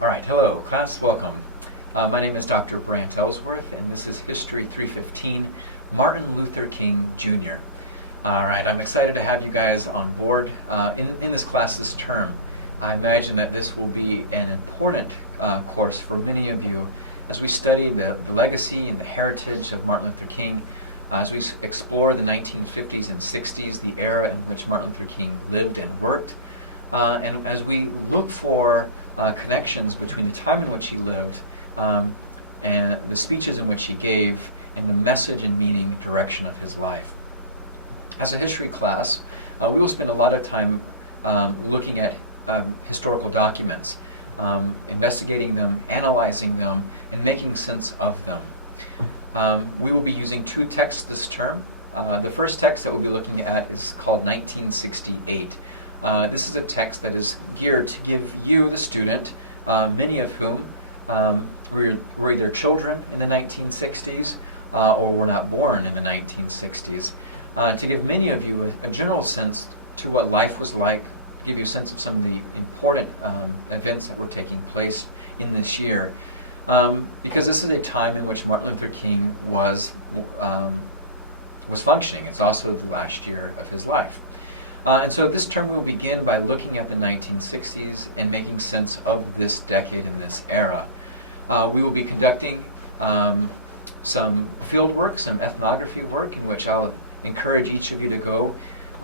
All right, hello, class, welcome. My name is Dr. Brant Ellsworth, and this is History 315, Martin Luther King, Jr. All right, I'm excited to have you guys on board in this class this term. I imagine that this will be an important course for many of you as we study the legacy and the heritage of Martin Luther King, as we explore the 1950s and 60s, the era in which Martin Luther King lived and worked, and as we look for connections between the time in which he lived and the speeches in which he gave and the message and meaning direction of his life. As a history class, we will spend a lot of time looking at historical documents, investigating them, analyzing them, and making sense of them. We will be using two texts this term. The first text that we'll be looking at is called 1968. This is a text that is geared to give you, the student, many of whom were either children in the 1960s or were not born in the 1960s, to give many of you a general sense to what life was like, give you a sense of some of the important events that were taking place in this year. Because this is a time in which Martin Luther King was functioning. It's also the last year of his life. And so this term we'll begin by looking at the 1960s and making sense of this decade and this era. We will be conducting some field work, some ethnography work, in which I'll encourage each of you to go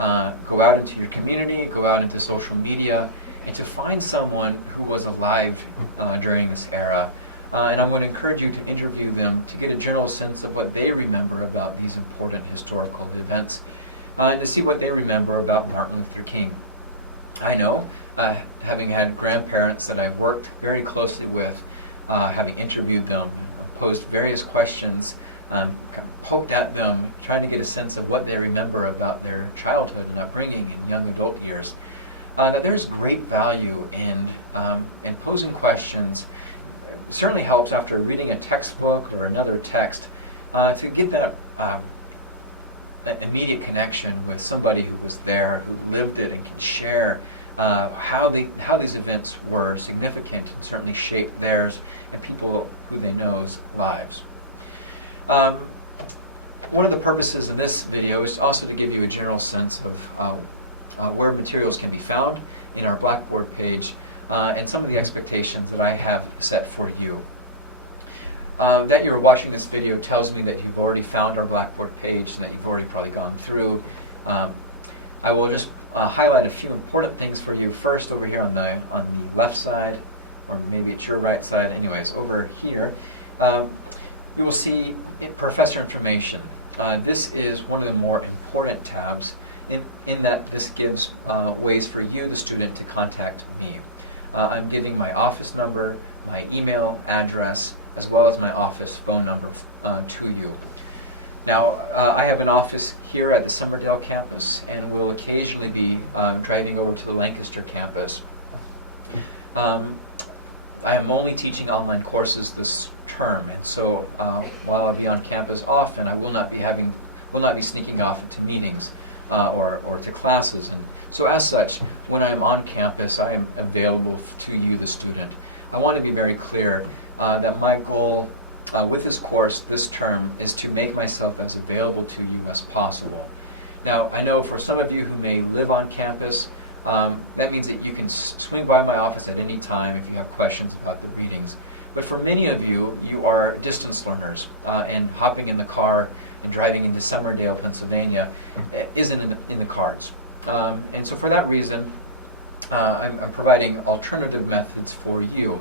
out into your community, go out into social media, and to find someone who was alive during this era. And I'm going to encourage you to interview them to get a general sense of what they remember about these important historical events, and to see what they remember about Martin Luther King. I know, having had grandparents that I've worked very closely with, having interviewed them, posed various questions, poked at them, trying to get a sense of what they remember about their childhood and upbringing in young adult years, that there's great value in posing questions. It certainly helps after reading a textbook or another text to get that immediate connection with somebody who was there, who lived it, and can share how these events were significant, and certainly shaped theirs and people who they know's lives. One of the purposes in this video is also to give you a general sense of where materials can be found in our Blackboard page and some of the expectations that I have set for you. That you're watching this video tells me that you've already found our Blackboard page, that you've already probably gone through. I will just highlight a few important things for you. First, over here on the left side, or maybe it's your right side. Anyways, over here, you will see professor information. This is one of the more important tabs in that this gives ways for you, the student, to contact me. I'm giving my office number, my email address, as well as my office phone number to you. Now, I have an office here at the Summerdale campus, and will occasionally be driving over to the Lancaster campus. I am only teaching online courses this term, and so while I'll be on campus often, I will not be sneaking off into meetings or to classes. And so, as such, when I'm on campus, I am available to you, the student. I want to be very clear that my goal with this course this term is to make myself as available to you as possible. Now, I know for some of you who may live on campus, that means that you can swing by my office at any time if you have questions about the readings. But for many of you, you are distance learners, and hopping in the car and driving into Summerdale, Pennsylvania isn't in the cards. And so for that reason, I'm providing alternative methods for you.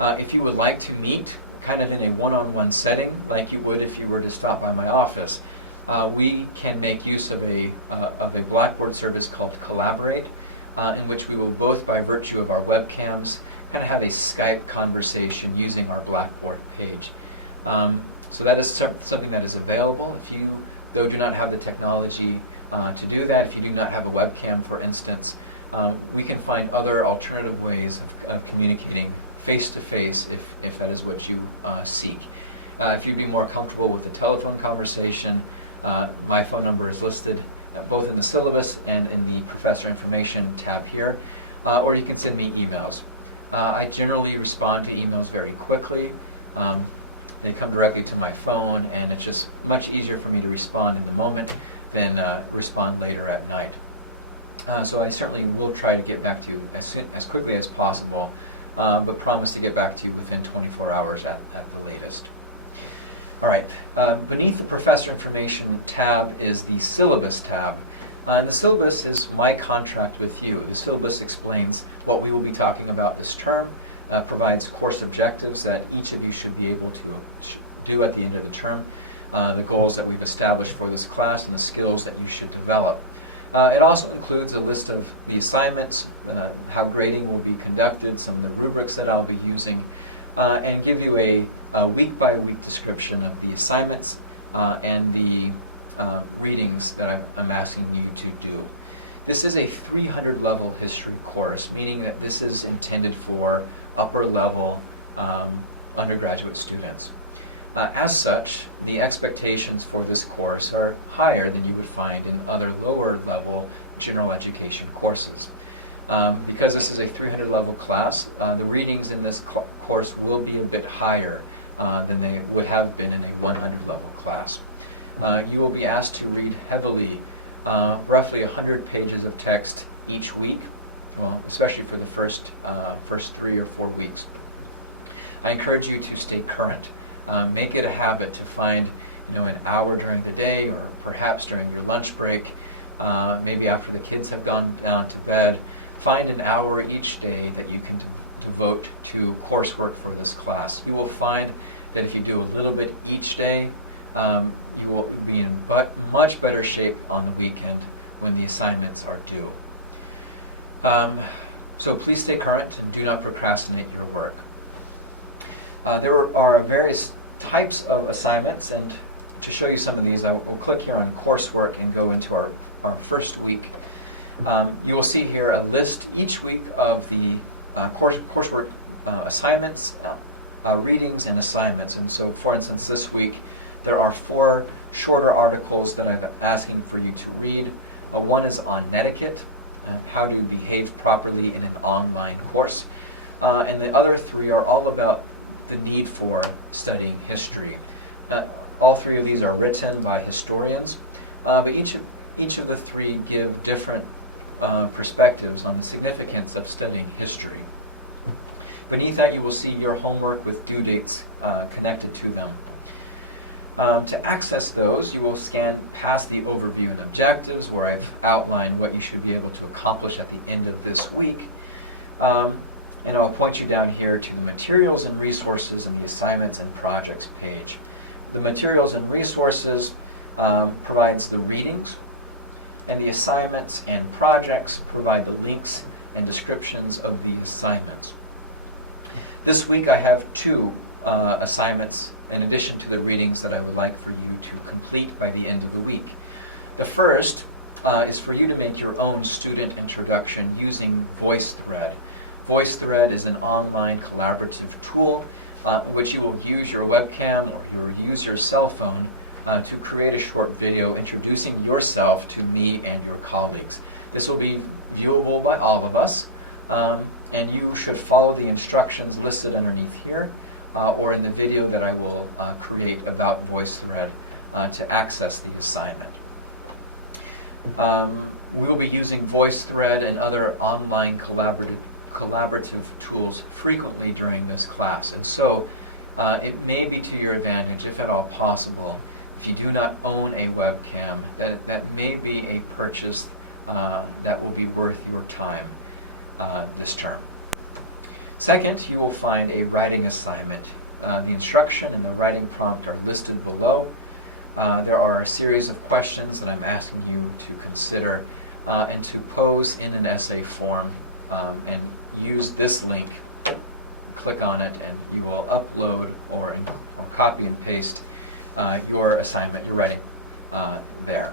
If you would like to meet kind of in a one-on-one setting, like you would if you were to stop by my office, we can make use of a Blackboard service called Collaborate, in which we will both, by virtue of our webcams, kind of have a Skype conversation using our Blackboard page. So that is something that is available. If you, though, do not have the technology to do that, if you do not have a webcam, for instance, we can find other alternative ways of communicating face-to-face if that is what you seek. If you'd be more comfortable with a telephone conversation, my phone number is listed both in the syllabus and in the professor information tab here, or you can send me emails. I generally respond to emails very quickly. They come directly to my phone, and it's just much easier for me to respond in the moment than respond later at night. So I certainly will try to get back to you as quickly as possible, but promise to get back to you within 24 hours at the latest. All right, beneath the Professor Information tab is the Syllabus tab. And the syllabus is my contract with you. The syllabus explains what we will be talking about this term, provides course objectives that each of you should be able to do at the end of the term, the goals that we've established for this class, and the skills that you should develop. It also includes a list of the assignments, how grading will be conducted, some of the rubrics that I'll be using, and give you a week-by-week description of the assignments and the readings that I'm asking you to do. This is a 300-level history course, meaning that this is intended for upper-level undergraduate students. As such, the expectations for this course are higher than you would find in other lower-level general education courses. Because this is a 300-level class, the readings in this course will be a bit higher than they would have been in a 100-level class. You will be asked to read heavily, roughly 100 pages of text each week, well, especially for the first 3 or 4 weeks. I encourage you to stay current. Make it a habit to find an hour during the day, or perhaps during your lunch break, maybe after the kids have gone down to bed. Find an hour each day that you can devote to coursework for this class. You will find that if you do a little bit each day, you will be in much better shape on the weekend when the assignments are due. So please stay current and do not procrastinate your work. There are various types of assignments, and to show you some of these, I will click here on coursework and go into our first week. You will see here a list each week of the coursework assignments, readings, and assignments. And so, for instance, this week there are 4 shorter articles that I'm asking for you to read. One is on netiquette, how to behave properly in an online course. And the other 3 are all about the need for studying history. All 3 of these are written by historians, but each of the 3 give different perspectives on the significance of studying history. Beneath that, you will see your homework with due dates connected to them. To access those, you will scan past the overview and objectives, where I've outlined what you should be able to accomplish at the end of this week. And I'll point you down here to the materials and resources and the assignments and projects page. The materials and resources provides the readings, and the assignments and projects provide the links and descriptions of the assignments. This week I have 2 assignments in addition to the readings that I would like for you to complete by the end of the week. The first is for you to make your own student introduction using VoiceThread. VoiceThread is an online collaborative tool which you will use your webcam or you'll use your cell phone to create a short video introducing yourself to me and your colleagues. This will be viewable by all of us, and you should follow the instructions listed underneath here or in the video that I will create about VoiceThread to access the assignment. We will be using VoiceThread and other online collaborative tools frequently during this class, and so it may be to your advantage, if at all possible, if you do not own a webcam, that may be a purchase that will be worth your time this term. Second, you will find a writing assignment. The instruction and the writing prompt are listed below. There are a series of questions that I'm asking you to consider and to pose in an essay form, and use this link. Click on it and you will upload or copy and paste your assignment, your writing there.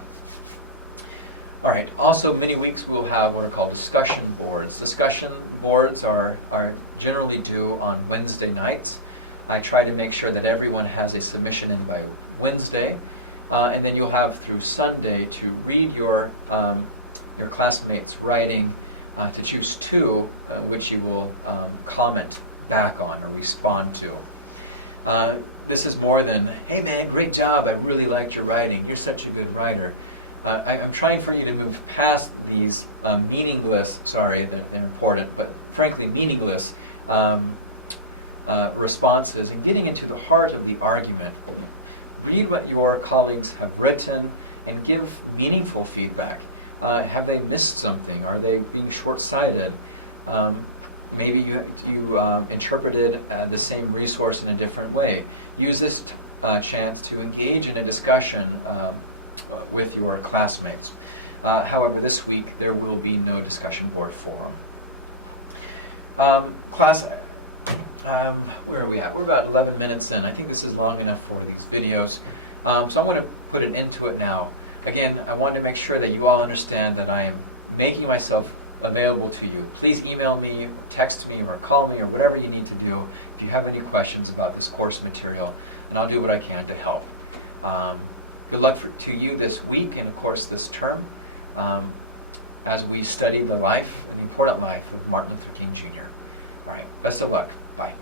All right, also many weeks we will have what are called discussion boards. Discussion boards are generally due on Wednesday nights. I try to make sure that everyone has a submission in by Wednesday, and then you'll have through Sunday to read your classmates' writing, to choose two which you will comment back on or respond to. This is more than, hey man, great job, I really liked your writing, you're such a good writer. I'm trying for you to move past these meaningless, sorry, they're important, but frankly meaningless responses and getting into the heart of the argument. Read what your colleagues have written and give meaningful feedback. Have they missed something? Are they being short-sighted? Maybe you interpreted the same resource in a different way. Use this chance to engage in a discussion with your classmates. However, this week there will be no discussion board forum. Class, where are we at? We're about 11 minutes in. I think this is long enough for these videos. So I'm going to put an end to it now. Again, I wanted to make sure that you all understand that I am making myself available to you. Please email me, text me, or call me, or whatever you need to do if you have any questions about this course material, and I'll do what I can to help. Good luck to you this week and, of course, this term as we study the life, an important life of Martin Luther King Jr. All right, best of luck. Bye.